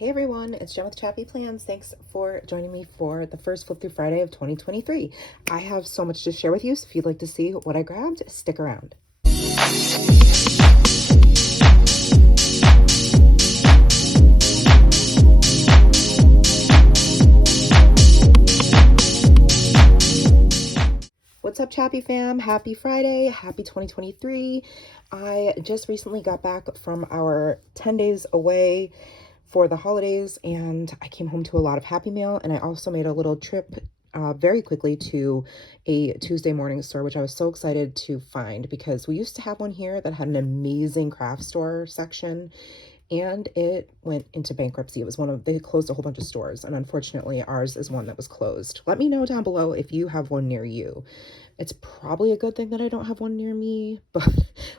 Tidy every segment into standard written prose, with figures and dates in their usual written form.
Hey everyone, it's Jen with ChappyPlans. Thanks for joining me for the first Flip Through Friday of 2023. I have so much to share with you, so if you'd like to see what I grabbed, stick around. What's up, Chappy fam? Happy Friday. Happy 2023. I just recently got back from our 10 days away for the holidays, and I came home to a lot of Happy Mail, and I also made a little trip very quickly to a Tuesday morning store, which I was so excited to find because we used to have one here that had an amazing craft store section, and it went into bankruptcy. It was they closed a whole bunch of stores, and unfortunately ours is one that was closed. Let me know down below if you have one near you. It's probably a good thing that I don't have one near me, but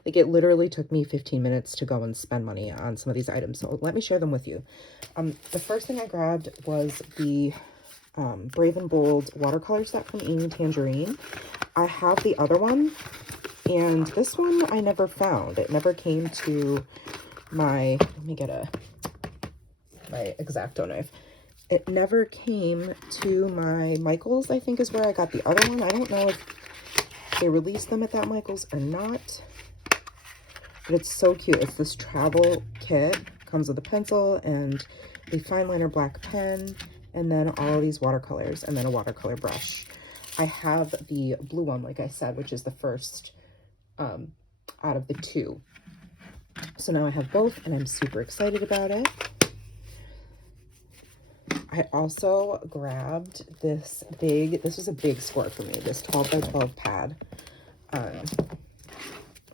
like it literally took me 15 minutes to go and spend money on some of these items. So let me share them with you. The first thing I grabbed was the Brave and Bold watercolor set from Amy Tangerine. I have the other one, and this one I never found. It never came to my, let me get my X-Acto knife. It never came to my Michaels, I think is where I got the other one. I don't know if they released them at that Michaels or not, but it's so cute. It's this travel kit, comes with a pencil and a fine liner black pen, and then all of these watercolors, and then a watercolor brush. I have the blue one, like I said, which is the first out of the two. So now I have both, and I'm super excited about it. I also grabbed this was a big score for me, this 12 by 12 pad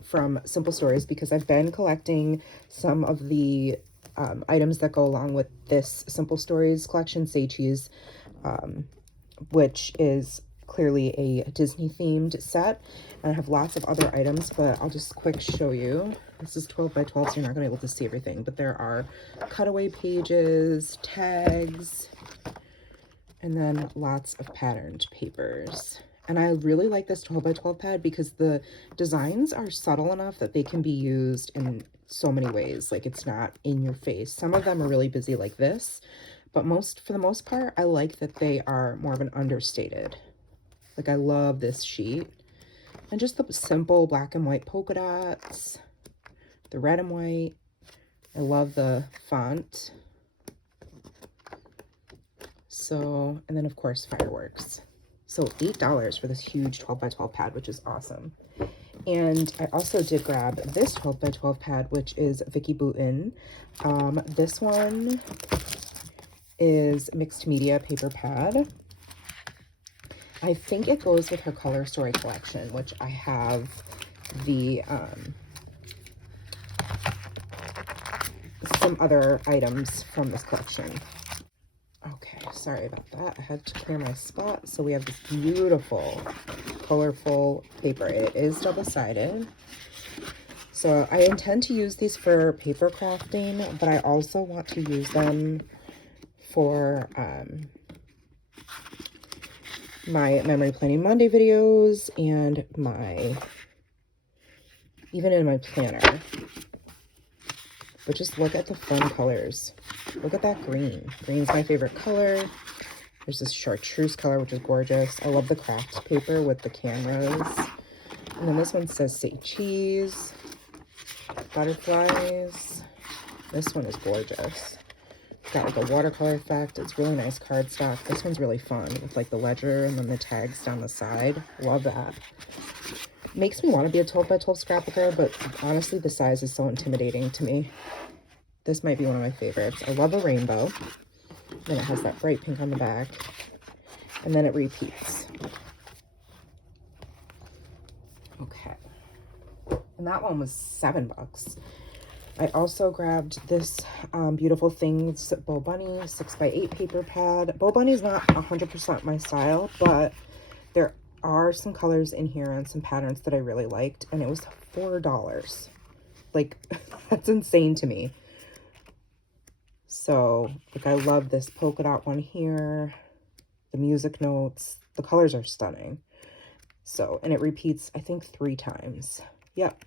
from Simple Stories, because I've been collecting some of the items that go along with this Simple Stories collection, Say Cheese, which is clearly a Disney themed set, and I have lots of other items, but I'll just quick show you. This is 12 by 12, so you're not gonna be able to see everything, but there are cutaway pages, tags, and then lots of patterned papers. And I really like this 12 by 12 pad because the designs are subtle enough that they can be used in so many ways. Like, it's not in your face. Some of them are really busy like this, but for the most part, I like that they are more of an understated. Like, I love this sheet. And just the simple black and white polka dots, the red and white. I love the font. So, and then of course, fireworks. So $8 for this huge 12 by 12 pad, which is awesome. And I also did grab this 12 by 12 pad, which is Vicky Boutin. This one is mixed media paper pad. I think it goes with her Color Story collection, which I have the some other items from this collection. Okay, sorry about that. I had to clear my spot. So we have this beautiful, colorful paper. It is double-sided. So I intend to use these for paper crafting, but I also want to use them for my Memory Planning Monday videos and even in my planner. But just look at the fun colors. Look at that green. Green's my favorite color. There's this chartreuse color, which is gorgeous. I love the craft paper with the cameras. And then this one says Say Cheese, butterflies. This one is gorgeous. It's got like a watercolor effect. It's really nice cardstock. This one's really fun with like the ledger and then the tags down the side. Love that. Makes me want to be a 12 by 12 scrapbooker, but honestly, the size is so intimidating to me. This might be one of my favorites. I love a rainbow. Then it has that bright pink on the back, and then it repeats. Okay. And that one was $7. I also grabbed this Beautiful Things Bo Bunny 6x8 paper pad. Bo Bunny's not 100% my style, but there are some colors in here and some patterns that I really liked, and it was $4. Like, that's insane to me. So, like, I love this polka dot one here, the music notes, the colors are stunning. So, and it repeats, I think, 3 times. Yep.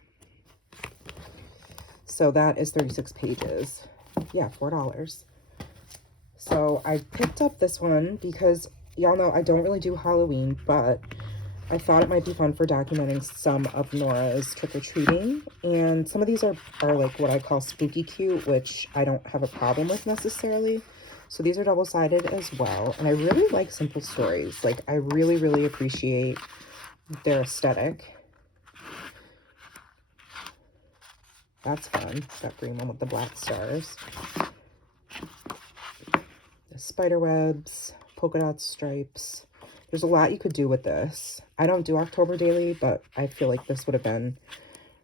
So that is 36 pages. Yeah, $4. So I picked up this one because y'all know I don't really do Halloween, but I thought it might be fun for documenting some of Nora's trick-or-treating. And some of these are like what I call spooky cute, which I don't have a problem with necessarily. So these are double-sided as well. And I really like simple stories. Like, I really, really appreciate their aesthetic. That's fun. That green one with the black stars. The spider webs, polka dot stripes. There's a lot you could do with this. I don't do October daily, but I feel like this would have been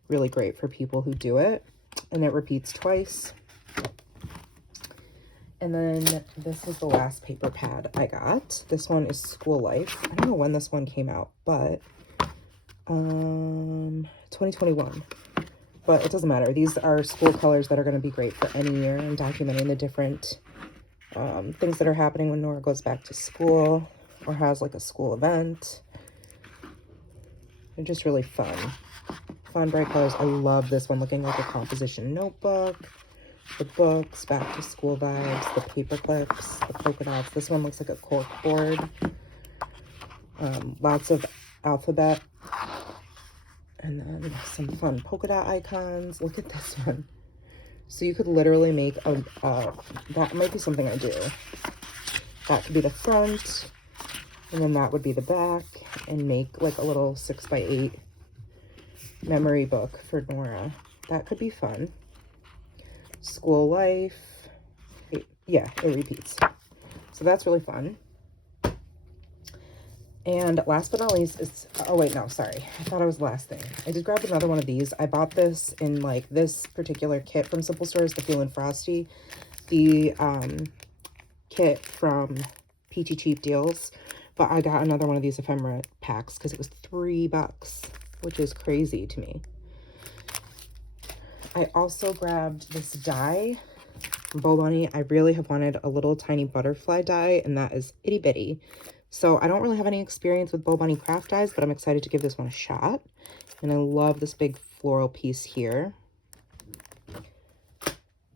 really great for people who do it. And it repeats twice. And then this is the last paper pad I got. This one is School Life. I don't know when this one came out, but 2021. But it doesn't matter. These are school colors that are going to be great for any year, and documenting the different things that are happening when Nora goes back to school or has like a school event. They're just really fun. Fun, bright colors. I love this one, looking like a composition notebook. The books, back to school vibes, the paper clips, the polka dots. This one looks like a cork board. Lots of alphabet. And then some fun polka dot icons. Look at this one. So you could literally make a, that might be something I do. That could be the front, and then that would be the back, and make like a little 6x8 memory book for Nora. That could be fun. School Life. Yeah, it repeats. So that's really fun. And last but not least is, oh wait, no, sorry. I thought it was the last thing. I did grab another one of these. I bought this in like this particular kit from Simple Stores, the Feelin' Frosty. The kit from Peachy Cheap Deals. But I got another one of these ephemera packs because it was $3, which is crazy to me. I also grabbed this die from Bow Bunny. I really have wanted a little tiny butterfly die, and that is itty bitty. So I don't really have any experience with Bow Bunny craft dies, but I'm excited to give this one a shot. And I love this big floral piece here.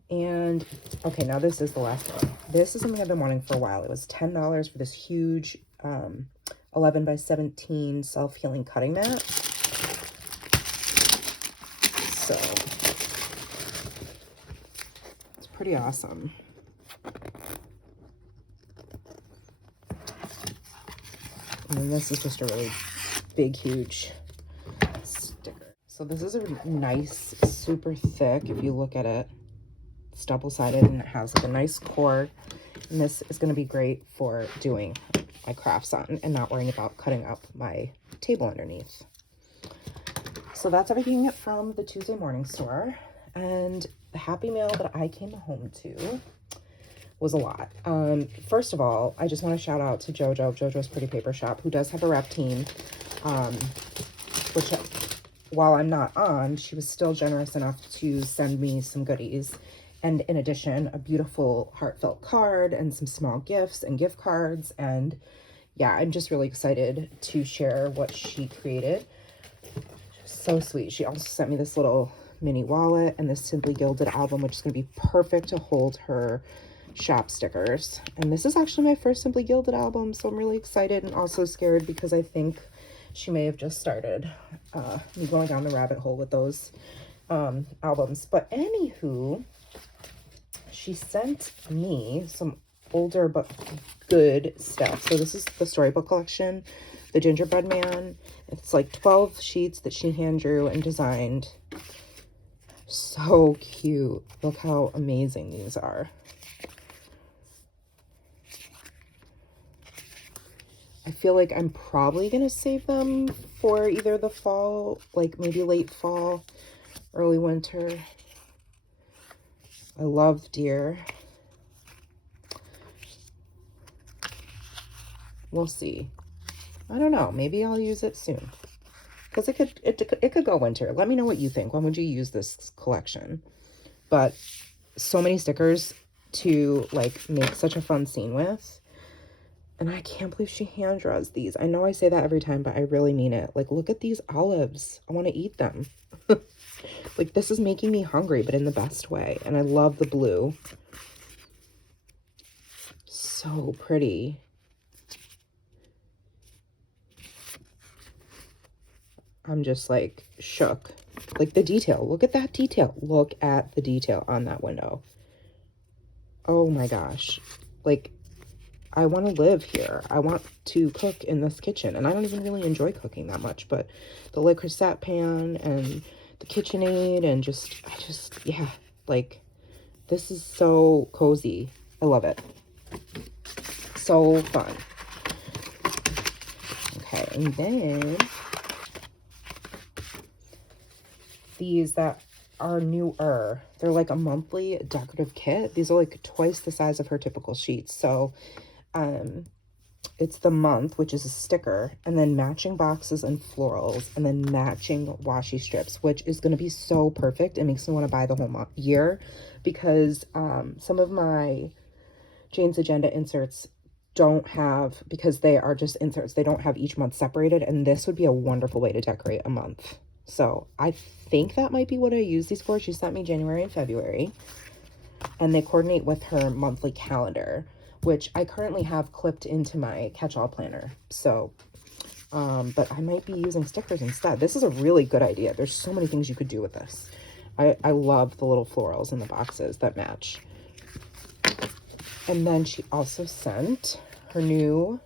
And okay, now this is the last one. This is something I've been wanting for a while. It was $10 for this huge 11 by 17 self-healing cutting mat. So it's pretty awesome. And this is just a really big, huge sticker. So this is a nice, super thick, if you look at it, it's double-sided, and it has like a nice core. And this is going to be great for doing my crafts on and not worrying about cutting up my table underneath. So that's everything from the Tuesday morning store. And the happy mail that I came home to was a lot. First of all, I just want to shout out to Jojo's Pretty Paper Shop, who does have a rep team, which while I'm not on, she was still generous enough to send me some goodies. And in addition, a beautiful heartfelt card and some small gifts and gift cards. And yeah, I'm just really excited to share what she created. So sweet. She also sent me this little mini wallet and this Simply Gilded album, which is going to be perfect to hold her shop stickers. And this is actually my first Simply Gilded album, so I'm really excited and also scared because I think she may have just started me going down the rabbit hole with those albums. But anywho, she sent me some older but good stuff. So this is the Storybook Collection, the Gingerbread Man. It's like 12 sheets that she hand drew and designed. So cute. Look how amazing these are. I feel like I'm probably going to save them for either the fall, like maybe late fall, early winter. I love deer. We'll see. I don't know. Maybe I'll use it soon. Because it could go winter. Let me know what you think. When would you use this collection? But so many stickers to like make such a fun scene with. And I can't believe she hand draws these. I know I say that every time, but I really mean it. Like, look at these olives. I want to eat them. Like, this is making me hungry, but in the best way. And I love the blue. so pretty. I'm just like shook. Like the detail. Look at that detail. Look at the detail on that window. Oh my gosh. Like, I want to live here. I want to cook in this kitchen. And I don't even really enjoy cooking that much, but the Le Creuset pan and the KitchenAid and yeah, like, this is so cozy. I love it. So fun. Okay, and then these that are newer. They're like a monthly decorative kit. These are like twice the size of her typical sheets. So it's the month, which is a sticker, and then matching boxes and florals, and then matching washi strips, which is going to be so perfect. It makes me want to buy the whole year, because some of my Jane's Agenda inserts don't have, because they are just inserts, they don't have each month separated, and this would be a wonderful way to decorate a month. So I think that might be what I use these for. She sent me January and February, and they coordinate with her monthly calendar, which I currently have clipped into my catch-all planner. So, but I might be using stickers instead. This is a really good idea. There's so many things you could do with this. I love the little florals in the boxes that match. And then she also sent her new,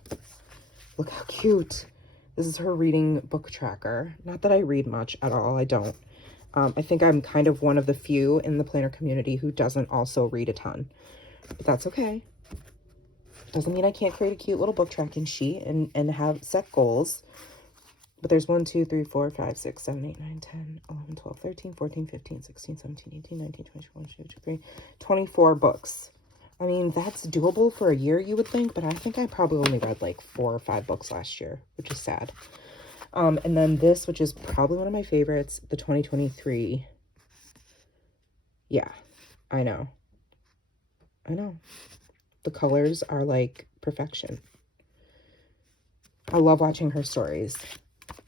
look how cute. This is her reading book tracker. Not that I read much at all. I don't. I think I'm kind of one of the few in the planner community who doesn't also read a ton. But that's okay. Doesn't mean I can't create a cute little book tracking sheet and have set goals. But there's 1, 2, 3, 4, 5, 6, 7, 8, 9, 10, 11, 12, 13, 14, 15, 16, 17, 18, 19, 20, 21, 22, 23, 24 books. I mean, that's doable for a year, you would think, but I think I probably only read like 4 or 5 books last year, which is sad. And then this, which is probably one of my favorites, the 2023. Yeah, I know. The colors are like perfection. I love watching her stories.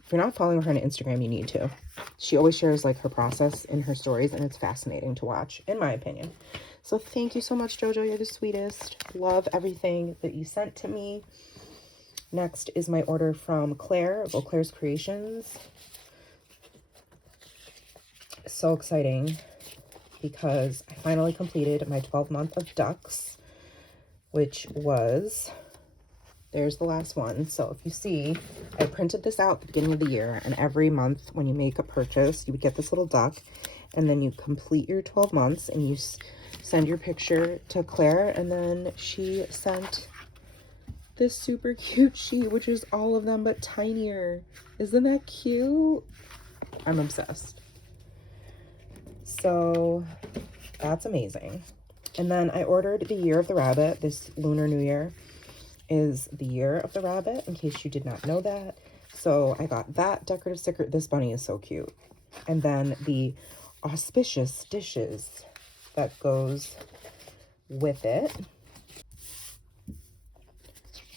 If you're not following her on Instagram, you need to. She always shares like her process in her stories, and it's fascinating to watch, in my opinion. So thank you so much, Jojo. You're the sweetest. Love everything that you sent to me. Next is my order from Claire of Claire's Creations. So exciting, because I finally completed my 12-month of ducks, which was, there's the last one. So if you see, I printed this out at the beginning of the year, and every month when you make a purchase, you would get this little duck, and then you complete your 12 months, and you send your picture to Claire, and then she sent this super cute sheet, which is all of them but tinier. Isn't that cute? I'm obsessed. So that's amazing. And then I ordered the Year of the Rabbit. This Lunar New Year is the Year of the Rabbit, in case you did not know that. So I got that decorative sticker. This bunny is so cute. And then the auspicious dishes that goes with it.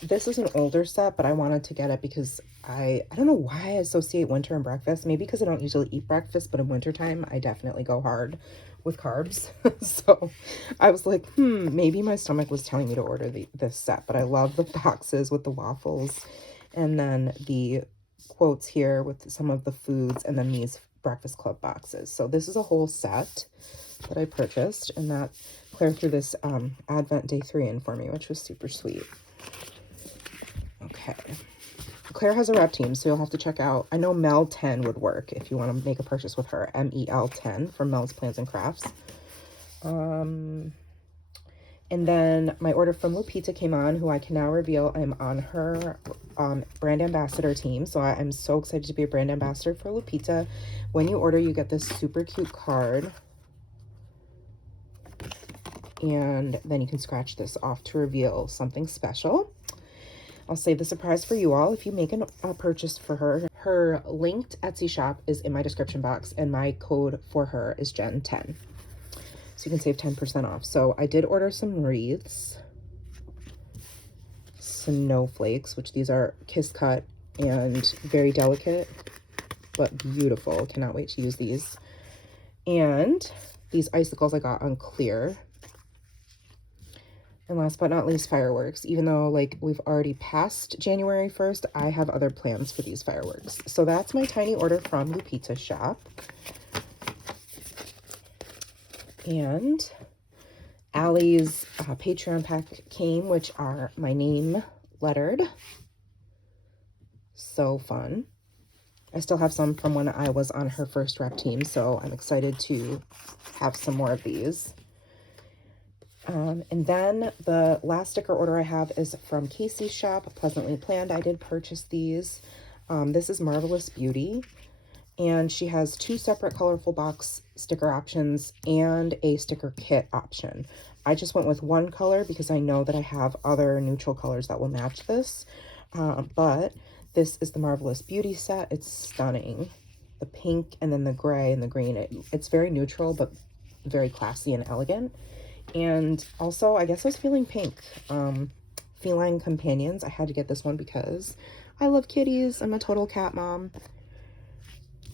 This is an older set, but I wanted to get it because I don't know why I associate winter and breakfast. Maybe because I don't usually eat breakfast, but in wintertime, I definitely go hard with carbs. So I was like, maybe my stomach was telling me to order this set. But I love the boxes with the waffles, and then the quotes here with some of the foods, and then these Breakfast Club boxes. So this is a whole set that I purchased, and that Claire threw this Advent Day 3 in for me, which was super sweet. Okay, Claire has a rep team, so you'll have to check out. I know Mel 10 would work if you want to make a purchase with her. MEL 10 from Mel's Plans and Crafts. And then my order from Lupita came on, who I can now reveal I'm on her brand ambassador team. So I'm so excited to be a brand ambassador for Lupita. When you order, you get this super cute card. And then you can scratch this off to reveal something special. I'll save the surprise for you all if you make a purchase for her. Her linked Etsy shop is in my description box, and my code for her is Jen10. So you can save 10% off. So I did order some wreaths, snowflakes, which these are kiss cut and very delicate, but beautiful. Cannot wait to use these. And these icicles I got on clear. And last but not least, fireworks. Even though like we've already passed January 1st, I have other plans for these fireworks. So that's my tiny order from Lupita's shop. And Allie's Patreon pack came, which are my name lettered. So fun. I still have some from when I was on her first rep team, so I'm excited to have some more of these. And then the last sticker order I have is from Casey's shop, Pleasantly Planned. I did purchase these. This is Marvelous Beauty, and she has 2 separate colorful box sticker options and a sticker kit option. I just went with 1 color because I know that I have other neutral colors that will match this. But this is the Marvelous Beauty set. It's stunning. The pink and then the gray and the green. It's very neutral, but very classy and elegant. And also, I guess I was feeling pink. Feline Companions. I had to get this one because I love kitties. I'm a total cat mom.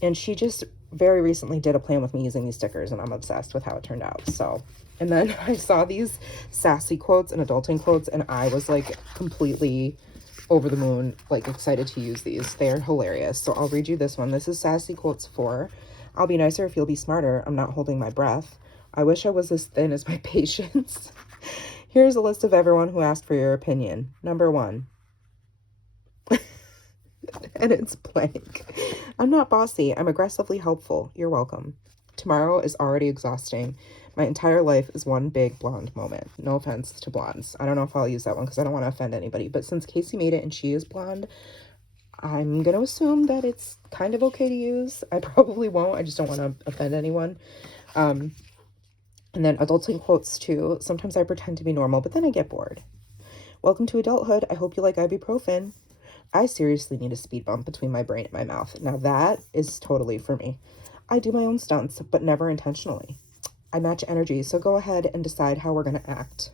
And she just very recently did a plan with me using these stickers, and I'm obsessed with how it turned out. So, and then I saw these sassy quotes and adulting quotes, and I was like completely over the moon, like excited to use these. They're hilarious. So I'll read you this one. This is Sassy Quotes 4. I'll be nicer if you'll be smarter. I'm not holding my breath. I wish I was as thin as my patience. Here's a list of everyone who asked for your opinion. Number 1. And it's blank. I'm not bossy. I'm aggressively helpful. You're welcome. Tomorrow is already exhausting. My entire life is one big blonde moment. No offense to blondes. I don't know if I'll use that one because I don't want to offend anybody. But since Casey made it and she is blonde, I'm going to assume that it's kind of okay to use. I probably won't. I just don't want to offend anyone. And then adulting quotes too. Sometimes I pretend to be normal, but then I get bored. Welcome to adulthood. I hope you like ibuprofen. I seriously need a speed bump between my brain and my mouth. Now that is totally for me. I do my own stunts, but never intentionally. I match energy, so go ahead and decide how we're going to act.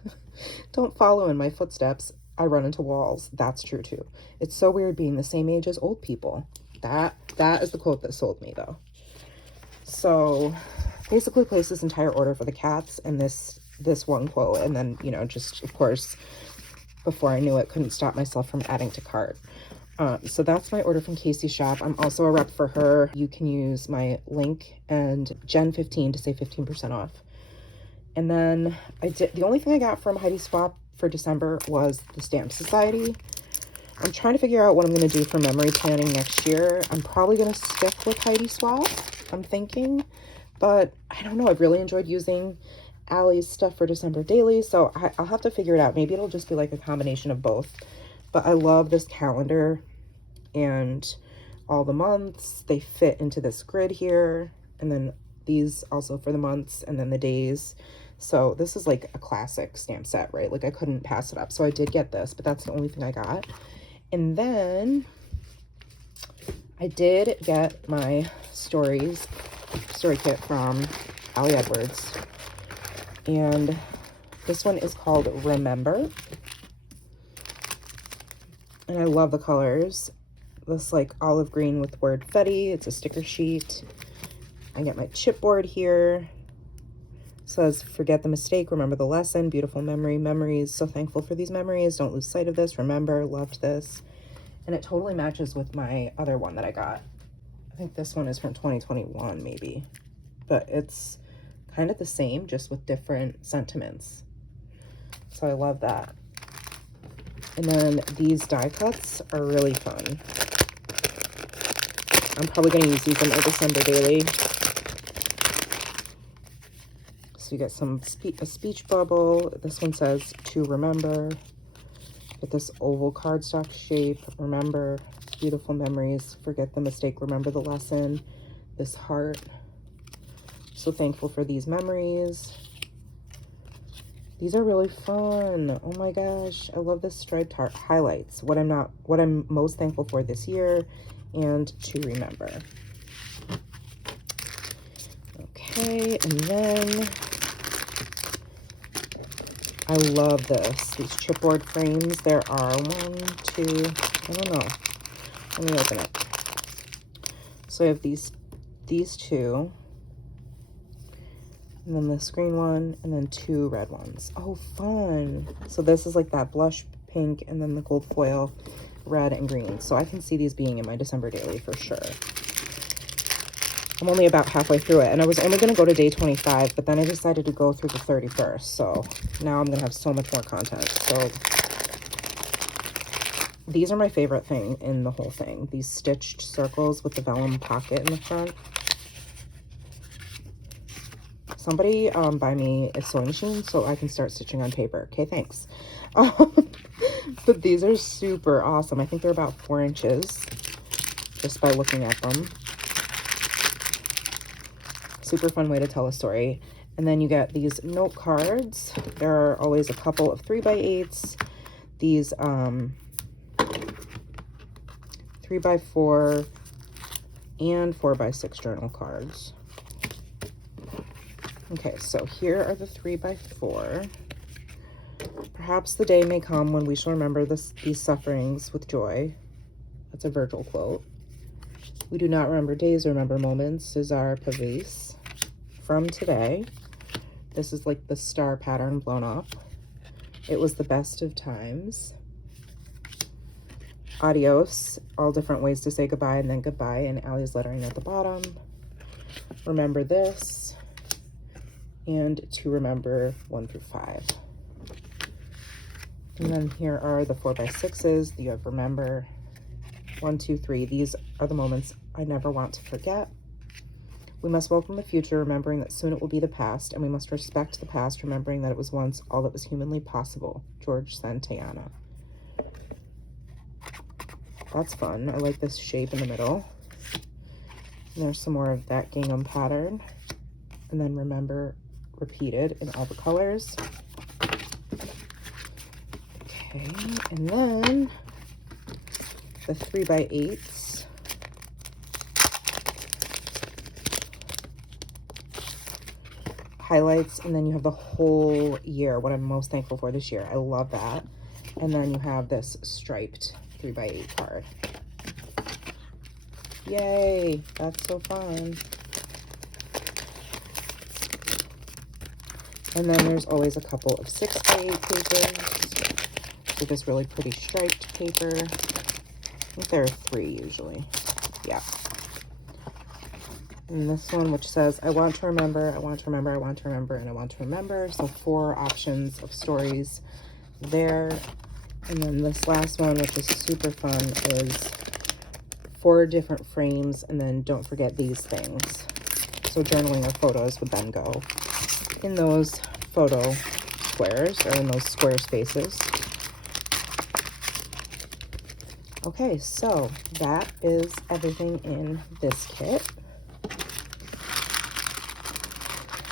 Don't follow in my footsteps. I run into walls. That's true too. It's so weird being the same age as old people. That is the quote that sold me though. So basically placed this entire order for the cats and this one quote, and then, you know, just of course before I knew it, couldn't stop myself from adding to cart. So that's my order from Casey's shop. I'm also a rep for her. You can use my link and Jen15 to save 15% off. And then the only thing I got from Heidi Swap for December was the Stamp Society. I'm trying to figure out what I'm going to do for memory planning next year. I'm probably going to stick with Heidi Swap, I'm thinking. But I don't know. I've really enjoyed using Allie's stuff for December daily. So I'll have to figure it out. Maybe it'll just be like a combination of both. But I love this calendar and all the months. They fit into this grid here. And then these also for the months and then the days. So this is like a classic stamp set, right? Like I couldn't pass it up. So I did get this, but that's the only thing I got. And then I did get my story kit from Allie Edwards. And this one is called Remember. And I love the colors. This like olive green with word Fetty. It's a sticker sheet. I get my chipboard here. It says, forget the mistake, remember the lesson, beautiful memory, memories. So thankful for these memories. Don't lose sight of this. Remember, loved this. And it totally matches with my other one that I got. I think this one is from 2021 maybe. But it's kind of the same, just with different sentiments. So I love that. And then these die cuts are really fun. I'm probably going to use these in my December daily. So you get a speech bubble. This one says to remember. Get this oval cardstock shape. Remember, beautiful memories. Forget the mistake. Remember the lesson. This heart. So thankful for these memories. These are really fun. Oh my gosh. I love this striped heart highlights. What I'm most thankful for this year and to remember. Okay, and then I love these chipboard frames. There are 1, 2, I don't know. Let me open it. So I have these two. and then this green one, and then 2 red ones. Oh, fun. So this is like that blush pink, and then the gold foil red and green. So I can see these being in my December daily for sure. I'm only about halfway through it, and I was only going to go to day 25, but then I decided to go through the 31st. So now I'm going to have so much more content. So these are my favorite thing in the whole thing. These stitched circles with the vellum pocket in the front. Somebody buy me a sewing machine so I can start stitching on paper. Okay, thanks. But these are super awesome. I think they're about 4 inches just by looking at them. Super fun way to tell a story. And then you get these note cards. There are always a couple of 3x8s. These 3x4 and 4x6 journal cards. Okay, so here are the 3x4. Perhaps the day may come when we shall remember these sufferings with joy. That's a Virgil quote. We do not remember days, remember moments. Cesar Pavese. From today. This is like the star pattern blown up. It was the best of times. Adios. All different ways to say goodbye, and then goodbye. And Allie's lettering at the bottom. Remember this. And to remember 1 through 5. And then here are the 4x6s. You have remember 1, 2, 3. These are the moments I never want to forget. We must welcome the future, remembering that soon it will be the past, and we must respect the past, remembering that it was once all that was humanly possible. George Santayana. That's fun. I like this shape in the middle. And there's some more of that gingham pattern. And then remember repeated in all the colors. Okay, and then the 3x8s. Highlights, and then you have the whole year, what I'm most thankful for this year. I love that. And then you have this striped 3x8 card. Yay, that's so fun. And then there's always a couple of 6x8 papers with this really pretty striped paper. I think there are 3 usually. Yeah. And this one, which says, I want to remember, I want to remember, I want to remember, and I want to remember. So 4 options of stories there. And then this last one, which is super fun, is 4 different frames, and then don't forget these things. So journaling or photos would then go in those photo squares, or in those square spaces. Okay, so that is everything in this kit.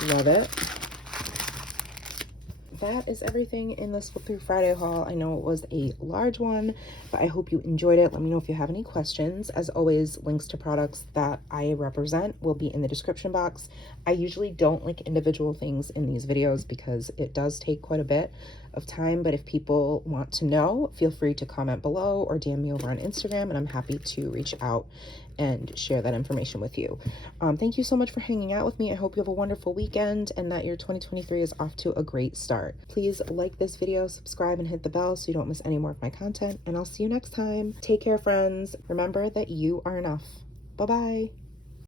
Love it. That is everything in this Flip Through Friday haul. I know it was a large one, but I hope you enjoyed it. Let me know if you have any questions. As always, links to products that I represent will be in the description box. I usually don't link individual things in these videos because it does take quite a bit of time, but if people want to know, feel free to comment below or DM me over on Instagram, and I'm happy to reach out and share that information with you. Thank you so much for hanging out with me. I hope you have a wonderful weekend and that your 2023 is off to a great start. Please like this video, subscribe, and hit the bell so you don't miss any more of my content, and I'll see you next time. Take care, friends. Remember that you are enough. Bye-bye.